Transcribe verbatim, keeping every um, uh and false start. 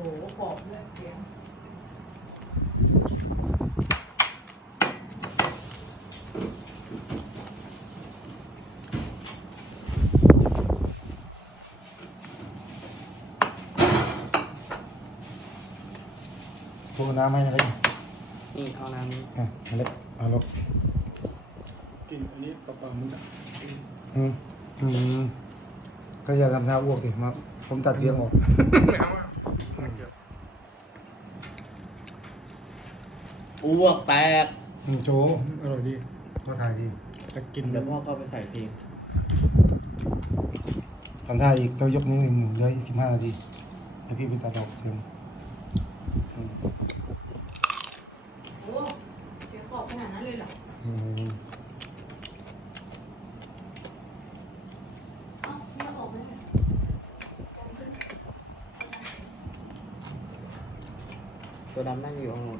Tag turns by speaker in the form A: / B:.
A: กรอบด้วยเสียง
B: โชว์น้ำให้อะไร
C: นี่เอาน้ำนี้
B: อ่ะอเล็กเอาลง
D: กินอันนี้เปล่าๆมึงอ่ะ
B: อืมอืมก็อย่าทำท่าอ้วกดิมาผมตัดเสียงออก
D: ไม่เอาอ่ะ
C: อ้วกแตก
B: อืมโจ
D: อร่อยดี
B: ก็ถ่ายดี
D: จะกิน
C: เดี๋ยวพ่อก็ไปใส่เพลง
B: ทำท่าอีกก็ยกนิ้วหนึ่งเหลืออีกสิบห้านาทีเดี๋ยวพี่ไปตัดออกเสียงอืม
A: โอ้เสียงกรอบขนาดนั้นเลยเหรอ
B: อืม
A: เอ้าเนี่ยออกไม่ได้
C: ตัวดำนั่งอยู่ข้างบน